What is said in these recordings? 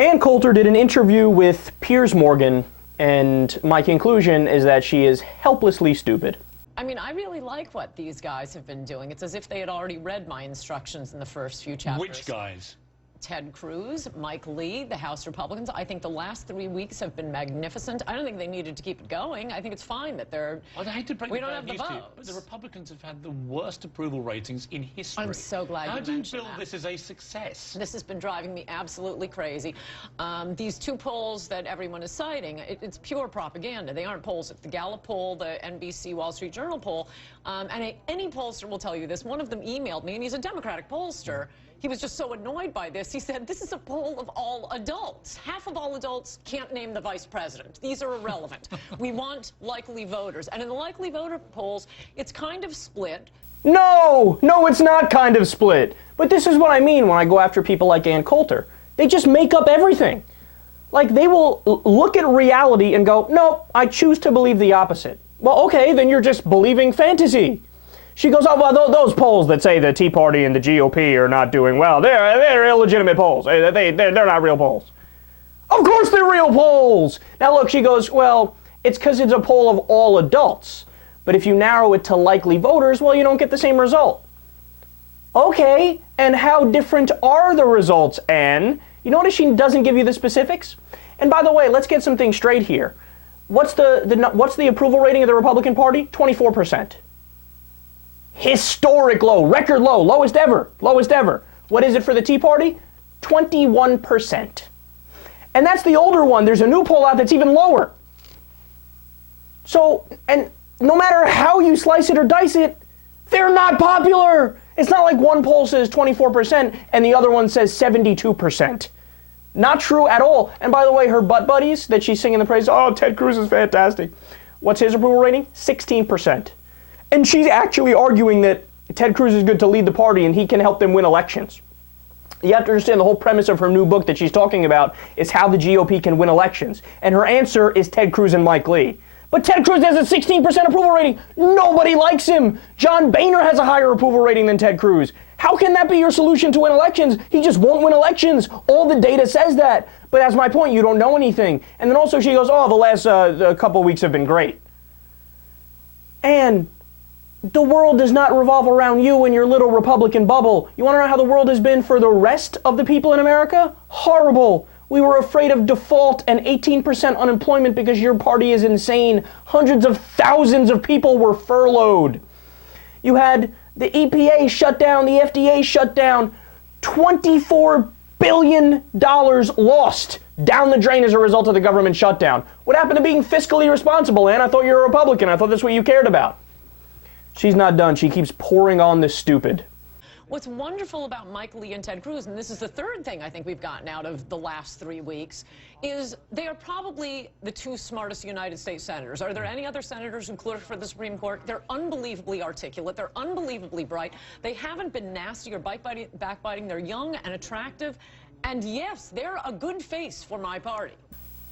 Ann Coulter did an interview with Piers Morgan, and my conclusion is that she is helplessly stupid. I mean, I really like what these guys have been doing. It's as if they had already read my instructions in the first few chapters. Which guys? Ted Cruz, Mike Lee, the House Republicans. I think the last 3 weeks have been magnificent. I don't think they needed to keep it going. I think it's fine that they're... I hate to break we the don't have the news to you, votes. but the Republicans have had the worst approval ratings in history. I'm so glad How you do you mentioned build that. this as a success? This has been driving me absolutely crazy. These two polls that everyone is citing, it's pure propaganda. They aren't polls. It's the Gallup poll, the NBC Wall Street Journal poll. And any pollster will tell you this. One of them emailed me, and he's a Democratic pollster. He was just so annoyed by this. He said, this is a poll of all adults. Half of all adults can't name the vice president. These are irrelevant. We want likely voters. And in the likely voter polls, it's kind of split. No, it's not kind of split. But this is what I mean when I go after people like Ann Coulter. They just make up everything. Like, they will look at reality and go, no, I choose to believe the opposite. Well, okay, then you're just believing fantasy. She goes, oh, well, those polls that say the Tea Party and the GOP are not doing well, they're illegitimate polls. They're not real polls. Of course they're real polls. Now, look, she goes, well, it's because it's a poll of all adults. But if you narrow it to likely voters, well, you don't get the same result. Okay, and how different are the results, Anne? You notice she doesn't give you the specifics? And by the way, let's get some things straight here. What's the approval rating of the Republican Party? 24%. Historic low, record low, lowest ever. What is it for the Tea Party? 21%. And that's the older one. There's a new poll out that's even lower. So, and no matter how you slice it or dice it, they're not popular. It's not like one poll says 24% and the other one says 72%. Not true at all. And by the way, her butt buddies that she's singing the praise, oh, Ted Cruz is fantastic. What's his approval rating? 16%. And she's actually arguing that Ted Cruz is good to lead the party and he can help them win elections. You have to understand the whole premise of her new book that she's talking about is how the GOP can win elections. And her answer is Ted Cruz and Mike Lee. But Ted Cruz has a 16% approval rating. Nobody likes him. John Boehner has a higher approval rating than Ted Cruz. How can that be your solution to win elections? He just won't win elections. All the data says that. But that's my point. You don't know anything. And then also she goes, oh, the last couple of weeks have been great. And the world does not revolve around you and your little Republican bubble. You want to know how the world has been for the rest of the people in America? Horrible. We were afraid of default and 18% unemployment because your party is insane. Hundreds of thousands of people were furloughed. You had the EPA shut down, the FDA shut down. $24 billion lost down the drain as a result of the government shutdown. What happened to being fiscally responsible, Ann? I thought you were a Republican. I thought that's what you cared about. She's not done. She keeps pouring on this stupid. What's wonderful about Mike Lee and Ted Cruz, and this is the third thing I think we've gotten out of the last 3 weeks, is they are probably the two smartest United States senators. Are there any other senators who clerk for the Supreme Court? They're unbelievably articulate. They're unbelievably bright. They haven't been nasty or backbiting. They're young and attractive. And yes, they're a good face for my party.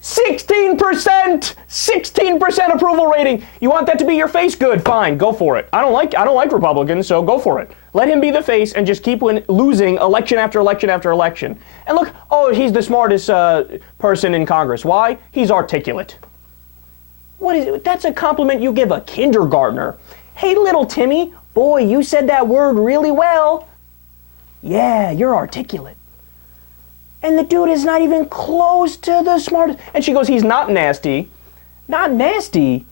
16%! 16% approval rating. You want that to be your face? Good, fine, go for it. I don't like Republicans, so go for it. Let him be the face and just keep losing election after election after election. And look, oh, he's the smartest person in Congress. Why? He's articulate. What is it? That's a compliment you give a kindergartner. Hey, little Timmy, boy, you said that word really well. Yeah, you're articulate. And the dude is not even close to the smartest. And she goes, he's not nasty. Not nasty.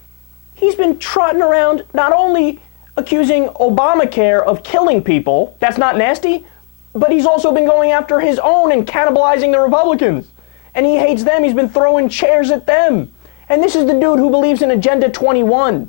He's been trotting around not only accusing Obamacare of killing people, that's not nasty, but he's also been going after his own and cannibalizing the Republicans. And he hates them. He's been throwing chairs at them. And this is the dude who believes in Agenda 21.